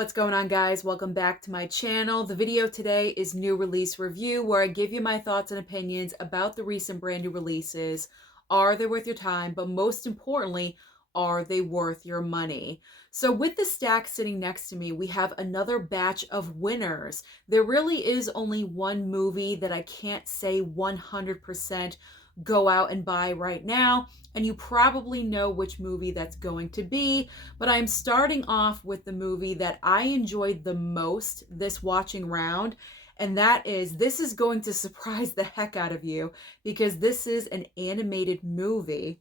What's going on, guys? Welcome back to my channel. The video today is new release review, where I give you my thoughts and opinions about the recent brand new releases. Are they worth your time? But most importantly, are they worth your money? So with the stack sitting next to me, we have another batch of winners. There really is only one movie that I can't say 100% go out and buy right now, and you probably know which movie that's going to be, but I'm starting off with the movie that I enjoyed the most this watching round, and this is going to surprise the heck out of you because this is an animated movie.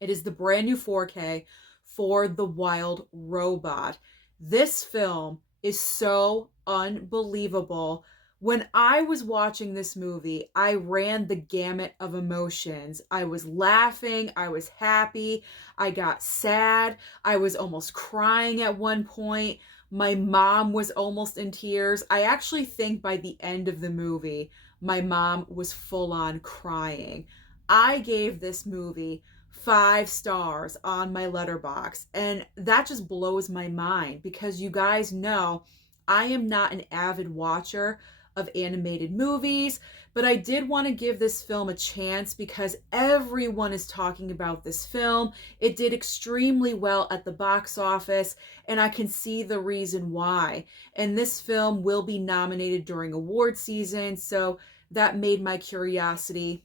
It is the brand new 4K for The Wild Robot. This film is so unbelievable. When I was watching this movie, I ran the gamut of emotions. I was laughing, I was happy, I got sad, I was almost crying at one point. My mom was almost in tears. I actually think by the end of the movie, my mom was full on crying. I gave this movie 5 stars on my Letterboxd, and that just blows my mind because you guys know I am not an avid watcher of animated movies, but I did want to give this film a chance because everyone is talking about this film. It did extremely well at the box office, and I can see the reason why. And this film will be nominated during award season, so that made my curiosity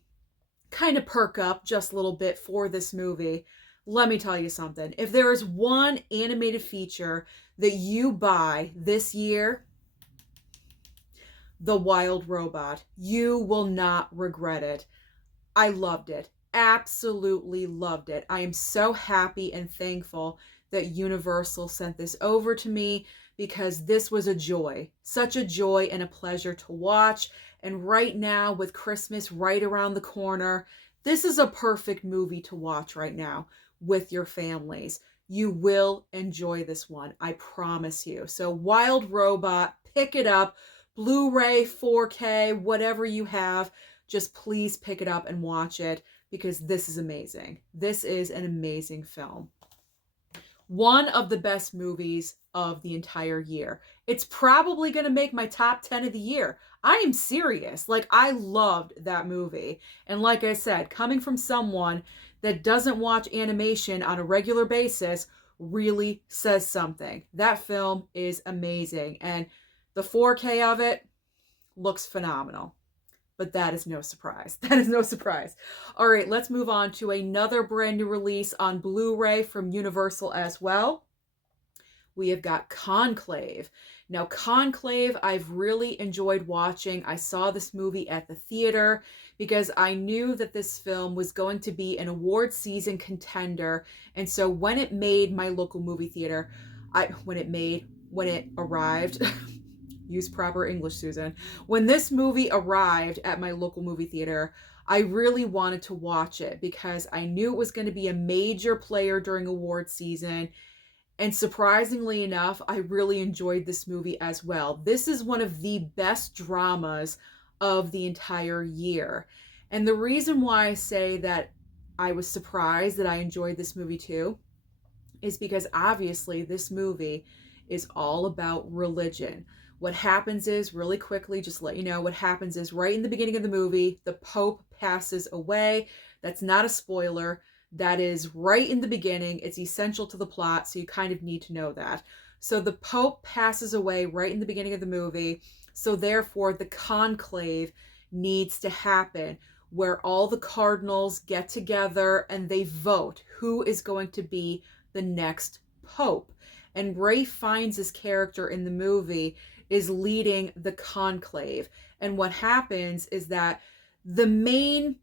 kind of perk up just a little bit for this movie. Let me tell you something. If there is one animated feature that you buy this year, The Wild Robot, you will not regret it. I loved it. Absolutely loved it. I am so happy and thankful that Universal sent this over to me because this was a joy. Such a joy and a pleasure to watch. And right now, with Christmas right around the corner, this is a perfect movie to watch right now with your families. You will enjoy this one, I promise you. So Wild Robot, pick it up. Blu-ray, 4K, whatever you have, just please pick it up and watch it because this is amazing. This is an amazing film. One of the best movies of the entire year. It's probably going to make my top 10 of the year. I am serious. Like, I loved that movie. And like I said, coming from someone that doesn't watch animation on a regular basis really says something. That film is amazing. And the 4K of it looks phenomenal. But that is no surprise. That is no surprise. All right, let's move on to another brand new release on Blu-ray from Universal as well. We have got Conclave. Now, Conclave, I've really enjoyed watching. I saw this movie at the theater because I knew that this film was going to be an award season contender. And so when it made my local movie theater, when it arrived, use proper English, Susan. When this movie arrived at my local movie theater, I really wanted to watch it because I knew it was going to be a major player during award season. And surprisingly enough, I really enjoyed this movie as well. This is one of the best dramas of the entire year. And the reason why I say that I was surprised that I enjoyed this movie too is because obviously this movie is all about religion. What happens is, really quickly, just to let you know, what happens is right in the beginning of the movie, the Pope passes away. That's not a spoiler. That is right in the beginning. It's essential to the plot, so you kind of need to know that. So the Pope passes away right in the beginning of the movie. So therefore, the conclave needs to happen where all the cardinals get together and they vote who is going to be the next Pope. And Ray Fiennes' character in the movie is leading the conclave. And what happens is that the main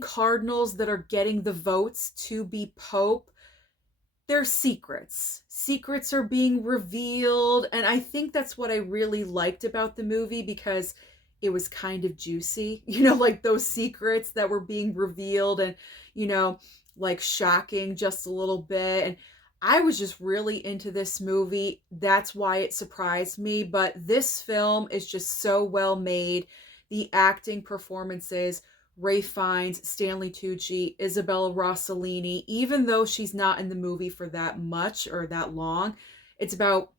cardinals that are getting the votes to be Pope, they're secrets. Secrets are being revealed. And I think that's what I really liked about the movie because it was kind of juicy, like those secrets that were being revealed and, like shocking just a little bit. And I was just really into this movie. That's why it surprised me. But this film is just so well made. The acting performances, Ray Fiennes, Stanley Tucci, Isabella Rossellini, even though she's not in the movie for that much or that long, It's about,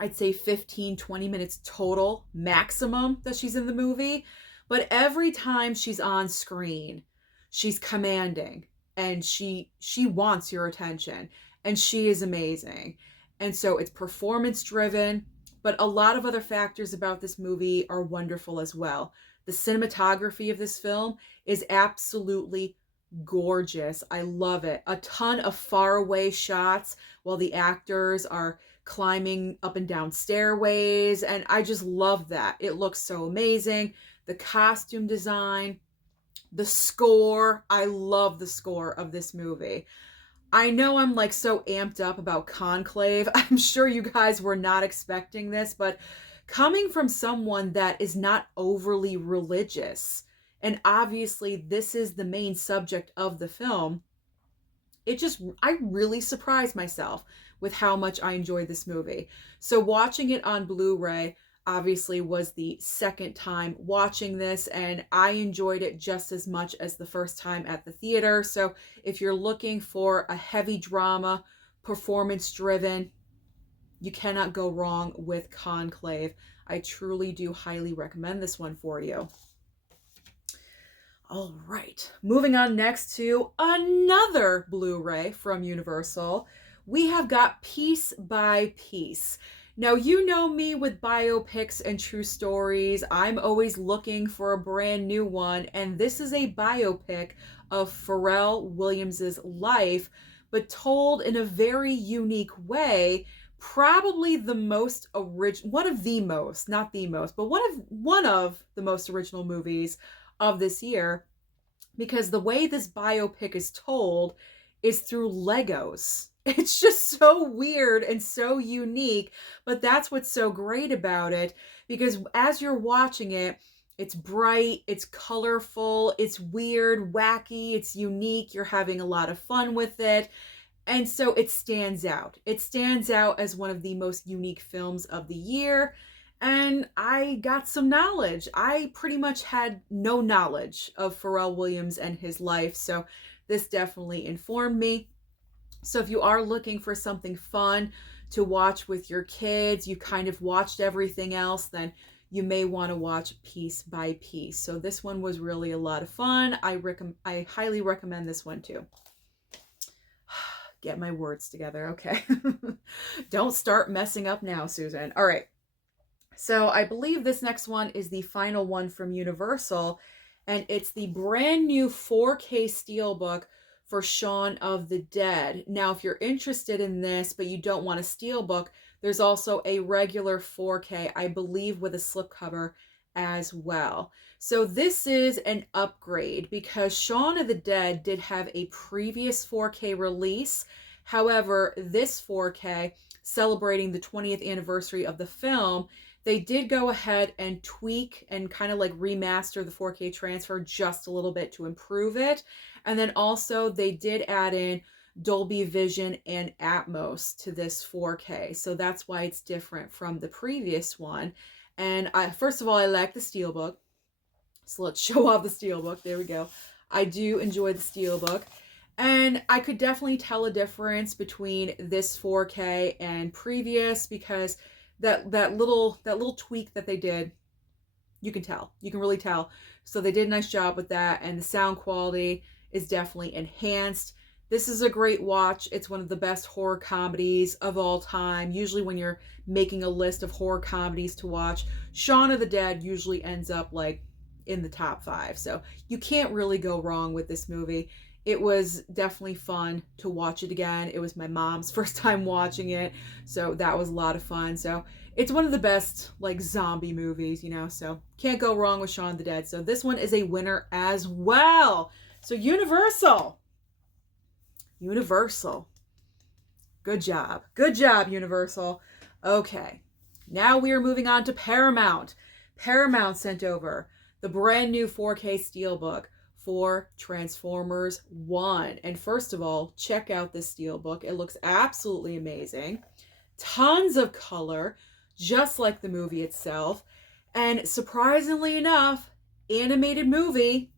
I'd say 15, 20 minutes total maximum that she's in the movie. But every time she's on screen, she's commanding and she wants your attention and she is amazing. And so it's performance driven, but a lot of other factors about this movie are wonderful as well. The cinematography of this film is absolutely gorgeous. I love it. A ton of faraway shots while the actors are climbing up and down stairways, and I just love that. It looks so amazing. The costume design, the score. I love the score of this movie. I know I'm like so amped up about Conclave. I'm sure you guys were not expecting this, but coming from someone that is not overly religious, and obviously this is the main subject of the film, I really surprised myself with how much I enjoyed this movie. So watching it on Blu-ray obviously was the second time watching this, and I enjoyed it just as much as the first time at the theater. So if you're looking for a heavy drama, performance driven, you cannot go wrong with Conclave. I truly do highly recommend this one for you. All right, moving on next to another Blu-ray from Universal. We have got Piece by Piece. Now, you know me with biopics and true stories. I'm always looking for a brand new one, and this is a biopic of Pharrell Williams' life, but told in a very unique way. Probably the most original, one of the most, not the most, but one of the most original movies of this year, because the way this biopic is told is through Legos. It's just so weird and so unique, but that's what's so great about it, because as you're watching it, it's bright, it's colorful, it's weird, wacky, it's unique, you're having a lot of fun with it. And so it stands out. It stands out as one of the most unique films of the year. And I got some knowledge. I pretty much had no knowledge of Pharrell Williams and his life, so this definitely informed me. So if you are looking for something fun to watch with your kids, you kind of watched everything else, then you may want to watch Piece by Piece. So this one was really a lot of fun. I highly recommend this one too. Get my words together, okay? Don't start messing up now, Susan. All right. So I believe this next one is the final one from Universal, and it's the brand new 4K Steelbook for Shaun of the Dead. Now, if you're interested in this, but you don't want a Steelbook, there's also a regular 4K, I believe, with a slipcover as well. So this is an upgrade because Shaun of the Dead did have a previous 4K release. However, this 4K, celebrating the 20th anniversary of the film, they did go ahead and tweak and kind of like remaster the 4K transfer just a little bit to improve it. And then also they did add in Dolby Vision and Atmos to this 4K. So that's why it's different from the previous one. And first of all, I like the Steelbook. So let's show off the Steelbook. There we go. I do enjoy the Steelbook. And I could definitely tell a difference between this 4K and previous, because that little tweak that they did, you can tell. You can really tell. So they did a nice job with that, and the sound quality is definitely enhanced. This is a great watch. It's one of the best horror comedies of all time. Usually when you're making a list of horror comedies to watch, Shaun of the Dead usually ends up like in the top 5. So you can't really go wrong with this movie. It was definitely fun to watch it again. It was my mom's first time watching it, so that was a lot of fun. So it's one of the best like zombie movies, you know, so can't go wrong with Shaun of the Dead. So this one is a winner as well. So Universal. Good job. Good job, Universal. Okay, now we are moving on to Paramount. Paramount sent over the brand new 4K Steelbook for Transformers 1. And first of all, check out this Steelbook. It looks absolutely amazing. Tons of color, just like the movie itself. And surprisingly enough, animated movie.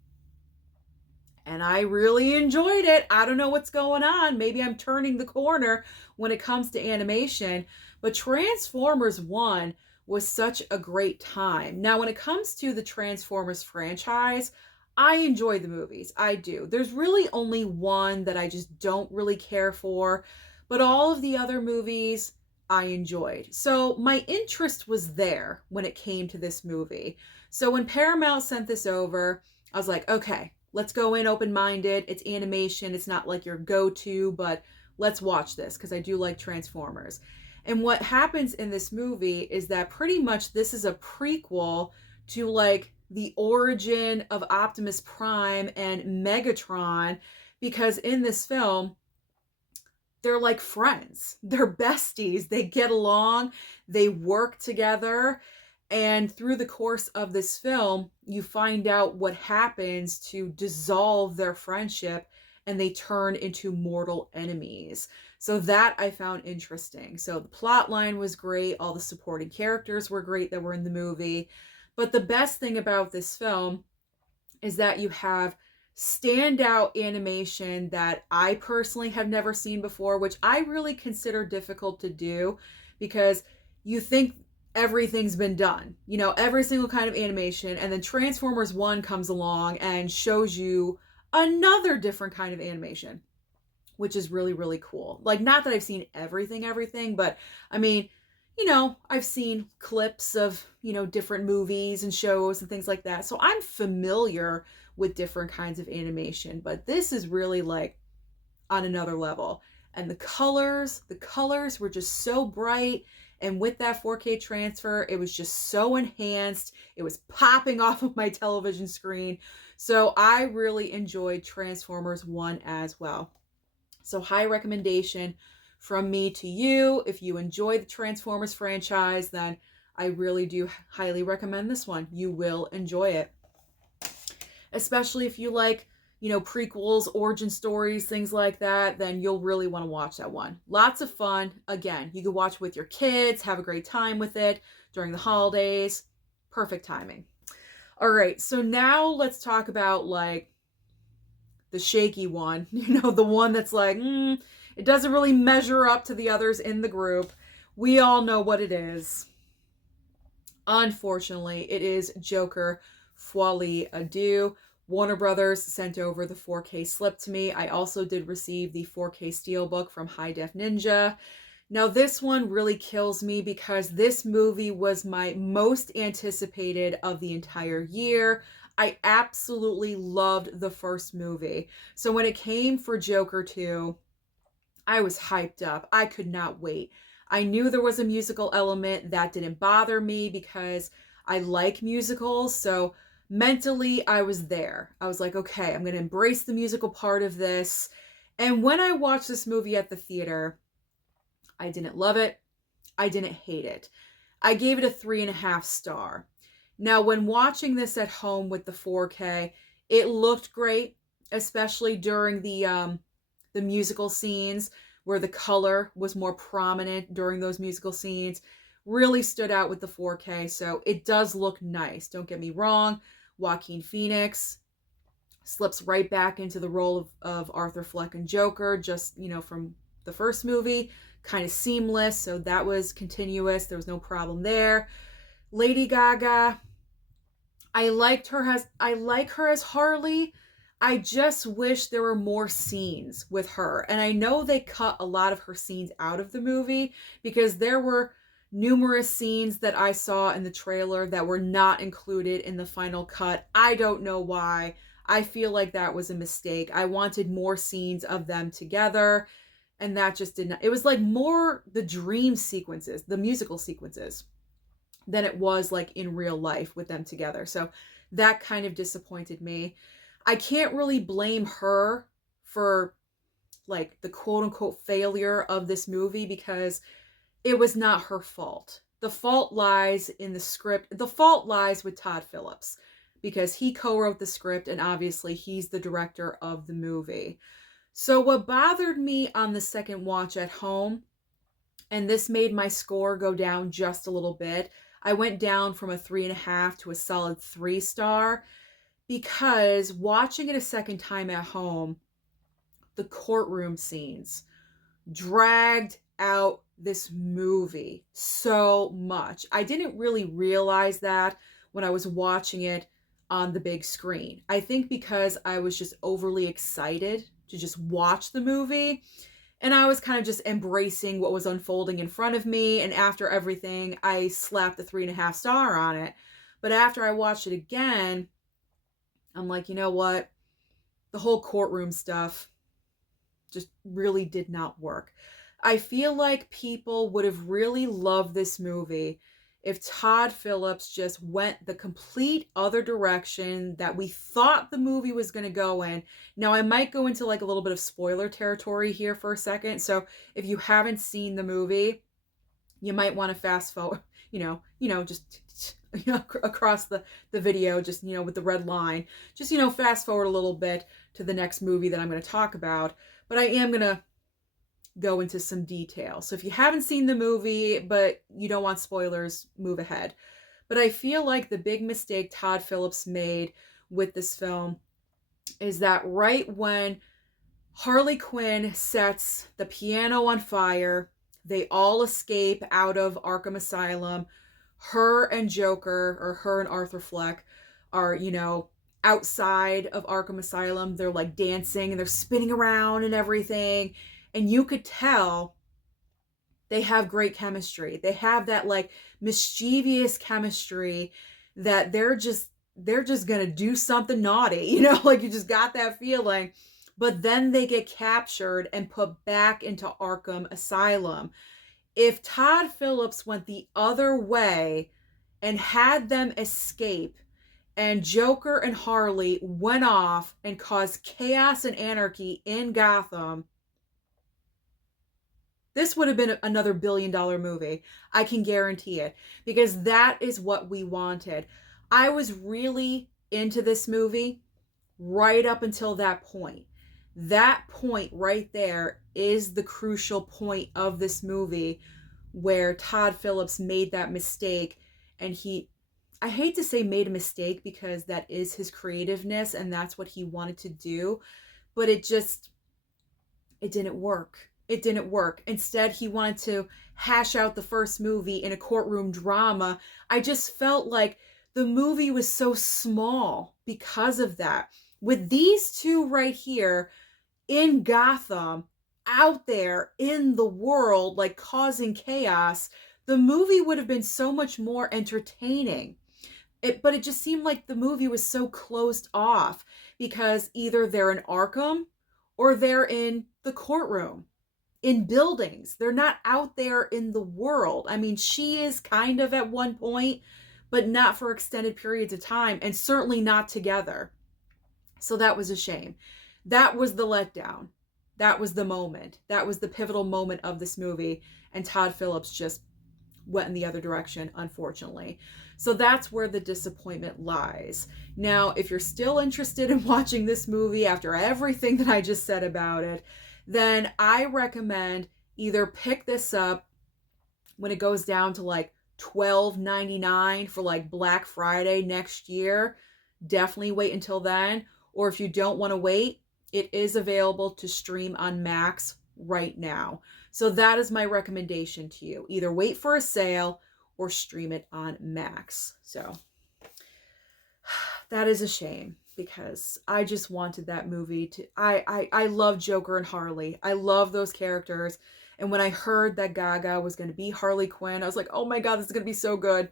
and I really enjoyed it. I don't know what's going on. Maybe I'm turning the corner when it comes to animation, but Transformers 1 was such a great time. Now, when it comes to the Transformers franchise, I enjoy the movies. I do. There's really only one that I just don't really care for, but all of the other movies I enjoyed. So my interest was there when it came to this movie. So when Paramount sent this over, I was like, okay, let's go in open-minded. It's animation. It's not like your go-to, but let's watch this because I do like Transformers. And what happens in this movie is that pretty much this is a prequel to like the origin of Optimus Prime and Megatron, because in this film, they're like friends. They're besties. They get along. They work together. And through the course of this film, you find out what happens to dissolve their friendship and they turn into mortal enemies. So that I found interesting. So the plot line was great. All the supporting characters were great that were in the movie. But the best thing about this film is that you have standout animation that I personally have never seen before, which I really consider difficult to do because you think everything's been done, you know, every single kind of animation, and then Transformers 1 comes along and shows you another different kind of animation, which is really, really cool. Like, not that I've seen everything, but I mean, you know, I've seen clips of, you know, different movies and shows and things like that. So I'm familiar with different kinds of animation, but this is really like on another level. And the colors were just so bright. And with that 4K transfer, it was just so enhanced. It was popping off of my television screen. So I really enjoyed Transformers 1 as well. So high recommendation from me to you. If you enjoy the Transformers franchise, then I really do highly recommend this one. You will enjoy it. Especially if you like, you know, prequels, origin stories, things like that, then you'll really want to watch that one. Lots of fun. Again, you can watch with your kids, have a great time with it during the holidays. Perfect timing. All right, so now let's talk about like the shaky one, you know, the one that's like, it doesn't really measure up to the others in the group. We all know what it is. Unfortunately, it is Joker Folie à Deux. Warner Brothers sent over the 4K slip to me. I also did receive the 4K Steelbook from High Def Ninja. Now, this one really kills me because this movie was my most anticipated of the entire year. I absolutely loved the first movie. So when it came for Joker 2, I was hyped up. I could not wait. I knew there was a musical element. That didn't bother me because I like musicals. So mentally, I was there. I was like, okay, I'm going to embrace the musical part of this. And when I watched this movie at the theater, I didn't love it. I didn't hate it. I gave it a 3.5 star. Now, when watching this at home with the 4K, it looked great, especially during the musical scenes where the color was more prominent during those musical scenes. Really stood out with the 4K, so it does look nice. Don't get me wrong. Joaquin Phoenix slips right back into the role of Arthur Fleck and Joker, just, you know, from the first movie. Kind of seamless, so that was continuous. There was no problem there. Lady Gaga, I like her as Harley. I just wish there were more scenes with her. And I know they cut a lot of her scenes out of the movie because there were numerous scenes that I saw in the trailer that were not included in the final cut. I don't know why. I feel like that was a mistake. I wanted more scenes of them together, and that just did not. It was like more the dream sequences, the musical sequences, than it was like in real life with them together. So that kind of disappointed me. I can't really blame her for like the quote unquote failure of this movie because it was not her fault. The fault lies in the script. The fault lies with Todd Phillips because he co-wrote the script and obviously he's the director of the movie. So what bothered me on the second watch at home, and this made my score go down just a little bit, I went down from a 3.5 to a solid 3 star, because watching it a second time at home, the courtroom scenes dragged out this movie so much. I didn't really realize that when I was watching it on the big screen. I think because I was just overly excited to just watch the movie, and I was kind of just embracing what was unfolding in front of me. And after everything, I slapped the 3.5 star on it. But after I watched it again, I'm like, you know what? The whole courtroom stuff just really did not work. I feel like people would have really loved this movie if Todd Phillips just went the complete other direction that we thought the movie was going to go in. Now, I might go into like a little bit of spoiler territory here for a second. So if you haven't seen the movie, you might want to fast forward, just across the video, just, with the red line, just, fast forward a little bit to the next movie that I'm going to talk about. But I am going to go into some detail. So if you haven't seen the movie, but you don't want spoilers, move ahead. But I feel like the big mistake Todd Phillips made with this film is that right when Harley Quinn sets the piano on fire, they all escape out of Arkham Asylum. Her and Joker, or her and Arthur Fleck, are, outside of Arkham Asylum. They're like dancing and they're spinning around and everything. And you could tell they have great chemistry. They have that like mischievous chemistry that they're just going to do something naughty, like you just got that feeling. But then they get captured and put back into Arkham Asylum. If Todd Phillips went the other way and had them escape, and Joker and Harley went off and caused chaos and anarchy in Gotham, this would have been another billion-dollar movie. I can guarantee it. Because that is what we wanted. I was really into this movie right up until that point. That point right there is the crucial point of this movie where Todd Phillips made that mistake. And I hate to say made a mistake because that is his creativeness and that's what he wanted to do. But it didn't work. It didn't work. Instead, he wanted to hash out the first movie in a courtroom drama. I just felt like the movie was so small because of that. With these two right here in Gotham, out there in the world, like causing chaos, the movie would have been so much more entertaining. But it just seemed like the movie was so closed off because either they're in Arkham or they're in the courtroom, in buildings. They're not out there in the world. I mean, she is kind of at one point, but not for extended periods of time, and certainly not together. So that was a shame. That was the letdown. That was the moment. That was the pivotal moment of this movie. And Todd Phillips just went in the other direction, unfortunately. So that's where the disappointment lies. Now, if you're still interested in watching this movie after everything that I just said about it, then I recommend either pick this up when it goes down to like $12.99 for like Black Friday next year. Definitely wait until then. Or if you don't want to wait, it is available to stream on Max right now. So that is my recommendation to you. Either wait for a sale or stream it on Max. So that is a shame because I just wanted that movie to... I love Joker and Harley. I love those characters. And when I heard that Gaga was going to be Harley Quinn, I was like, oh my God, this is going to be so good.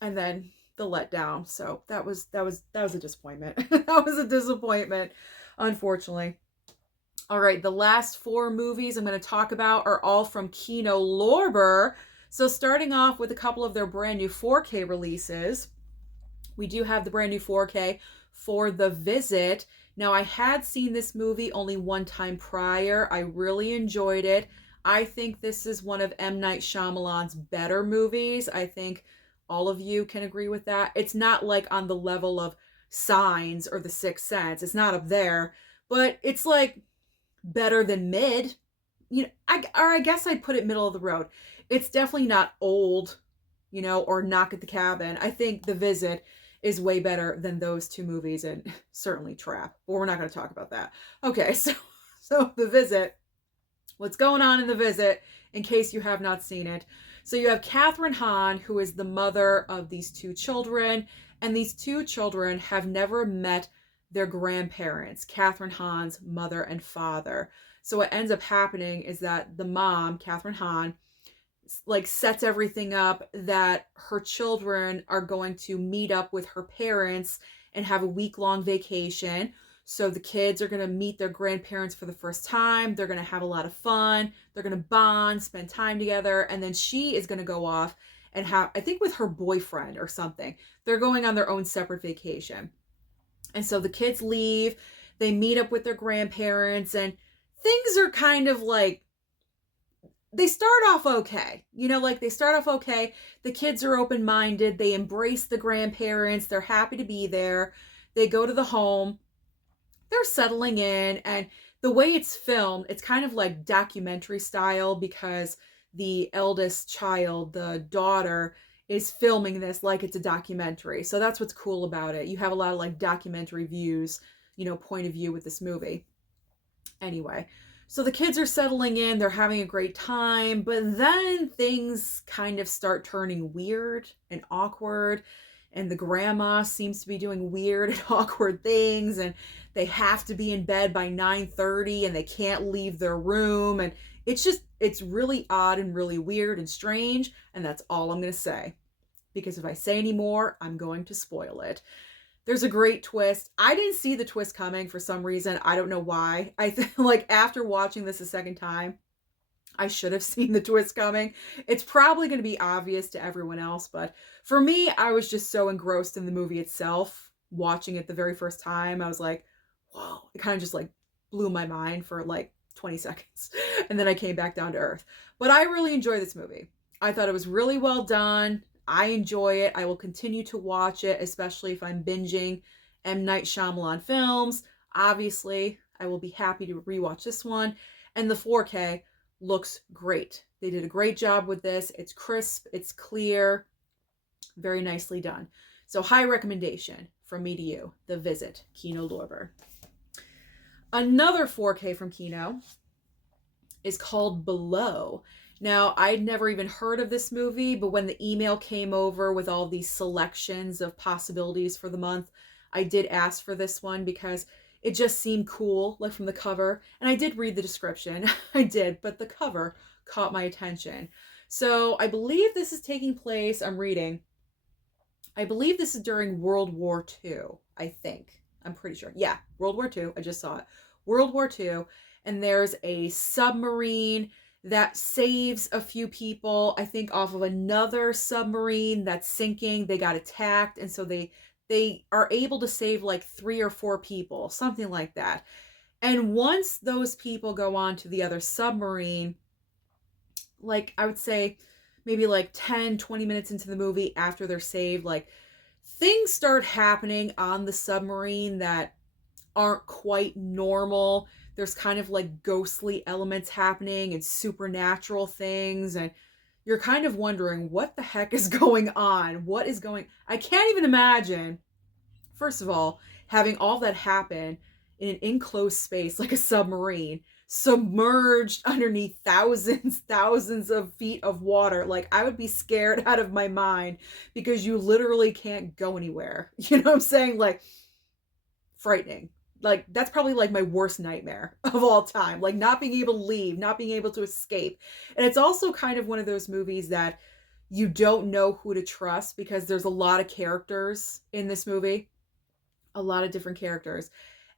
And then the letdown. So that was a disappointment. That was a disappointment, unfortunately. All right, the last 4 movies I'm going to talk about are all from Kino Lorber. So starting off with a couple of their brand new 4K releases. We do have the brand new 4K for The Visit. Now, I had seen this movie only one time prior. I really enjoyed it. I think this is one of M. Night Shyamalan's better movies. I think all of you can agree with that. It's not like on the level of Signs or The Sixth Sense. It's not up there, but it's like better than mid. I guess I'd put it middle of the road. It's definitely not old, or Knock at the Cabin. I think The Visit is way better than those two movies, and certainly Trap. But we're not going to talk about that. Okay, so The Visit. What's going on in The Visit, in case you have not seen it? So you have Catherine Hahn, who is the mother of these two children, and these two children have never met their grandparents, Catherine Hahn's mother and father. So what ends up happening is that the mom, Catherine Hahn, like sets everything up that her children are going to meet up with her parents and have a week-long vacation. So the kids are going to meet their grandparents for the first time. They're going to have a lot of fun. They're going to bond, spend time together. And then she is going to go off and have, I think with her boyfriend or something, they're going on their own separate vacation. And so the kids leave, they meet up with their grandparents, and things are kind of like, they start off okay. They start off okay. The kids are open-minded. They embrace the grandparents. They're happy to be there. They go to the home. They're settling in. And the way it's filmed, it's kind of like documentary style, because the eldest child, the daughter, is filming this like it's a documentary. So that's what's cool about it. You have a lot of like documentary views, point of view with this movie. Anyway. So the kids are settling in, they're having a great time, but then things kind of start turning weird and awkward, and the grandma seems to be doing weird and awkward things, and they have to be in bed by 9:30 and they can't leave their room, and it's really odd and really weird and strange, and that's all I'm going to say, because if I say any more, I'm going to spoil it. There's a great twist. I didn't see the twist coming for some reason. I don't know why. I think like after watching this a second time, I should have seen the twist coming. It's probably going to be obvious to everyone else, but for me, I was just so engrossed in the movie itself. Watching it the very first time, I was like, whoa. It kind of just like blew my mind for like 20 seconds. And then I came back down to earth. But I really enjoyed this movie. I thought it was really well done. I enjoy it. I will continue to watch it, especially if I'm binging M. Night Shyamalan films. Obviously, I will be happy to rewatch this one. And the 4K looks great. They did a great job with this. It's crisp, it's clear, very nicely done. So high recommendation from me to you, The Visit, Kino Lorber. Another 4K from Kino is called Below. Now, I'd never even heard of this movie, but when the email came over with all these selections of possibilities for the month, I did ask for this one because it just seemed cool, like from the cover. And I did read the description. I did, but the cover caught my attention. So I believe this is taking place, I'm reading, I believe this is during World War II, I think. I'm pretty sure. Yeah, World War II. I just saw it. World War II. And there's a submarine that saves a few people, I think, off of another submarine that's sinking. They got attacked, and so they are able to save like 3 or 4 people, something like that. And once those people go on to the other submarine, like I would say maybe like 10, 20 minutes into the movie after they're saved, like things start happening on the submarine that aren't quite normal. There's kind of like ghostly elements happening and supernatural things, and you're kind of wondering what the heck is going on. I can't even imagine, first of all, having all that happen in an enclosed space like a submarine, submerged underneath thousands of feet of water. Like, I would be scared out of my mind because you literally can't go anywhere. You know what I'm saying? Like, frightening. Like, that's probably like my worst nightmare of all time. Like, not being able to leave, not being able to escape. And it's also kind of one of those movies that you don't know who to trust because there's a lot of characters in this movie. A lot of different characters.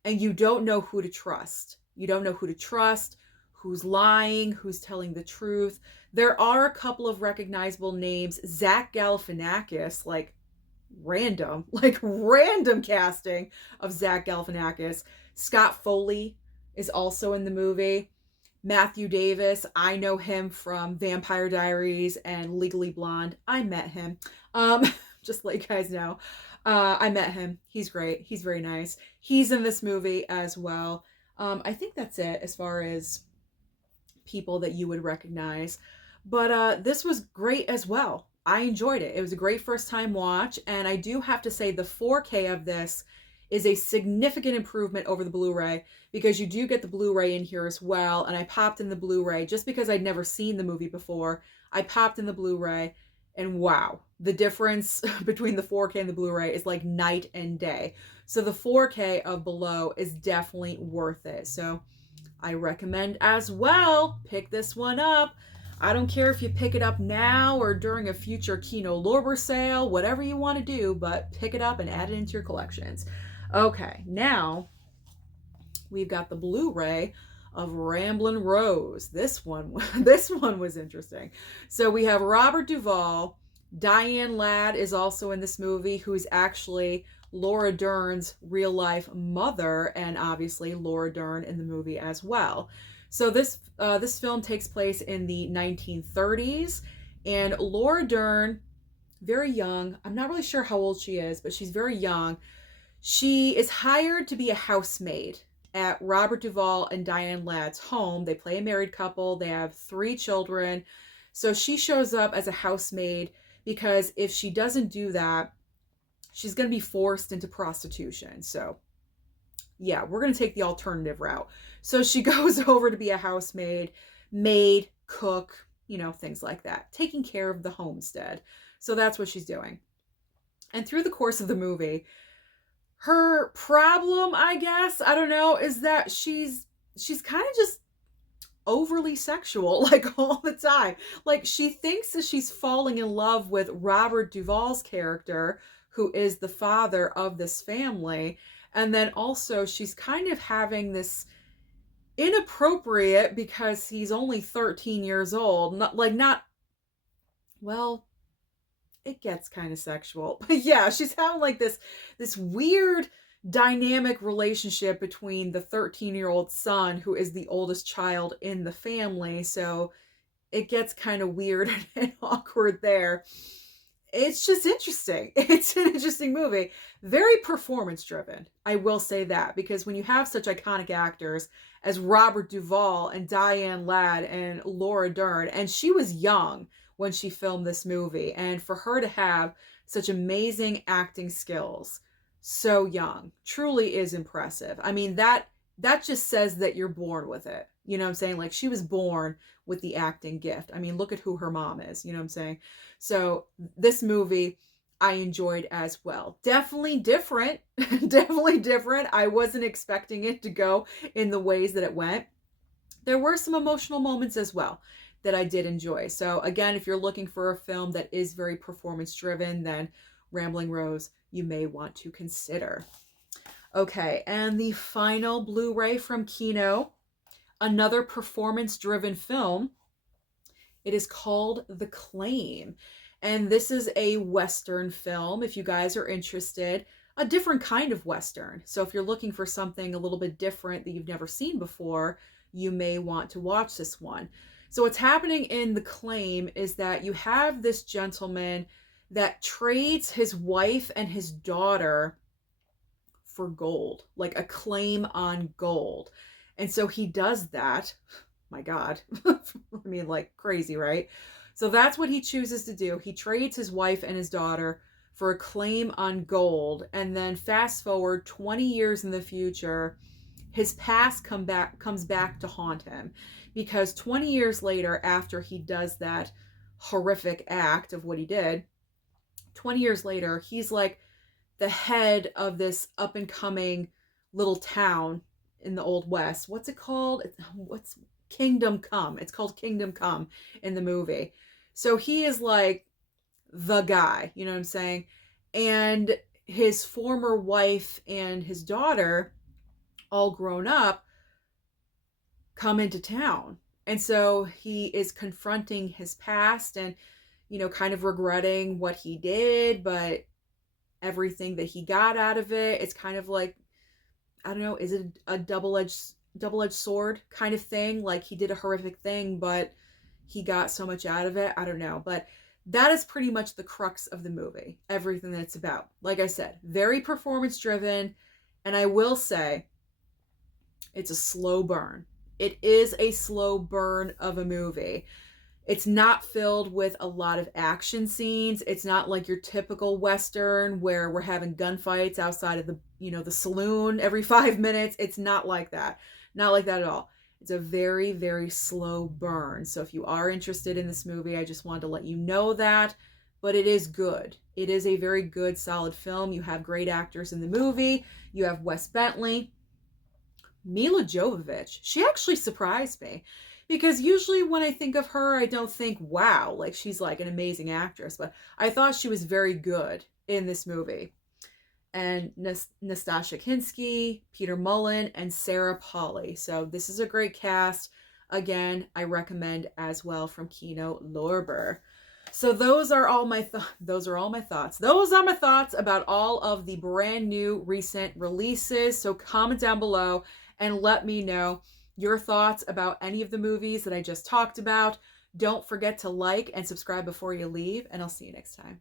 And you don't know who to trust. You don't know who to trust, who's lying, who's telling the truth. There are a couple of recognizable names. Zach Galifianakis, like random casting of Zach Galifianakis. Scott Foley is also in the movie. Matthew Davis, I know him from Vampire Diaries and Legally Blonde. I met him. Just to let you guys know. I met him. He's great. He's very nice. He's in this movie as well. I think that's it as far as people that you would recognize. But this was great as well. I enjoyed it. It was a great first time watch. And I do have to say the 4K of this is a significant improvement over the Blu-ray, because you do get the Blu-ray in here as well. And I popped in the Blu-ray just because I'd never seen the movie before. I popped in the Blu-ray and wow, the difference between the 4K and the Blu-ray is like night and day. So the 4K of Below is definitely worth it. So I recommend as well, pick this one up. I don't care if you pick it up now or during a future Kino Lorber sale, whatever you want to do, but pick it up and add it into your collections. Okay, now we've got the Blu-ray of Ramblin' Rose. This one was interesting. So we have Robert Duvall. Diane Ladd is also in this movie, who is actually Laura Dern's real life mother, and obviously Laura Dern in the movie as well. So this film takes place in the 1930s, and Laura Dern, very young. I'm not really sure how old she is, but she's very young. She is hired to be a housemaid at Robert Duvall and Diane Ladd's home. They play a married couple. They have 3 children. So she shows up as a housemaid because if she doesn't do that, she's going to be forced into prostitution. So yeah, we're going to take the alternative route. So she goes over to be a housemaid, maid, cook, things like that, taking care of the homestead. So that's what she's doing. And through the course of the movie, her problem, I guess, I don't know, is that she's kind of just overly sexual, like all the time. Like she thinks that she's falling in love with Robert Duvall's character, who is the father of this family. And then also she's kind of having this inappropriate, because he's only 13 years old, well, it gets kind of sexual. But yeah, she's having like this weird dynamic relationship between the 13-year-old son, who is the oldest child in the family. So it gets kind of weird and awkward there. It's just interesting. It's an interesting movie. Very performance driven. I will say that, because when you have such iconic actors as Robert Duvall and Diane Ladd and Laura Dern, and she was young when she filmed this movie, and for her to have such amazing acting skills so young truly is impressive. I mean, that just says that you're born with it. You know what I'm saying? Like, she was born with the acting gift. I mean, look at who her mom is. You know what I'm saying? So this movie I enjoyed as well. Definitely different. Definitely different. I wasn't expecting it to go in the ways that it went. There were some emotional moments as well that I did enjoy. So again, if you're looking for a film that is very performance driven, then Rambling Rose you may want to consider. Okay, and the final Blu-ray from Kino, another performance-driven film. It is called The Claim, and this is a Western film, if you guys are interested. A different kind of Western. So if you're looking for something a little bit different that you've never seen before, you may want to watch this one. So what's happening in The Claim is that you have this gentleman that trades his wife and his daughter for gold, like a claim on gold. And so he does that. My God. I mean, like crazy, right? So that's what he chooses to do. He trades his wife and his daughter for a claim on gold. And then fast forward 20 years in the future, his past comes back to haunt him, because 20 years later, after he does that horrific act of what he did, 20 years later, he's like the head of this up and coming little town in the Old West. What's it called? What's Kingdom Come? It's called Kingdom Come in the movie. So he is like the guy, you know what I'm saying? And his former wife and his daughter, all grown up, come into town. And so he is confronting his past and, kind of regretting what he did, but everything that he got out of it, it's kind of like, I don't know, is it a double-edged sword kind of thing? Like, he did a horrific thing, but he got so much out of it. I don't know. But that is pretty much the crux of the movie. Everything that it's about. Like I said, very performance driven. And I will say, it's a slow burn. It is a slow burn of a movie. It's not filled with a lot of action scenes. It's not like your typical Western where we're having gunfights outside of the, the saloon every 5 minutes. It's not like that. Not like that at all. It's a very, very slow burn. So if you are interested in this movie, I just wanted to let you know that. But it is good. It is a very good, solid film. You have great actors in the movie. You have Wes Bentley. Mila Jovovich. She actually surprised me. Because usually when I think of her, I don't think, wow, like she's like an amazing actress. But I thought she was very good in this movie. And Nastasia Kinski, Peter Mullen, and Sarah Polley. So this is a great cast. Again, I recommend as well from Kino Lorber. So those are all my thoughts. Those are my thoughts about all of the brand new recent releases. So comment down below and let me know your thoughts about any of the movies that I just talked about. Don't forget to like and subscribe before you leave, and I'll see you next time.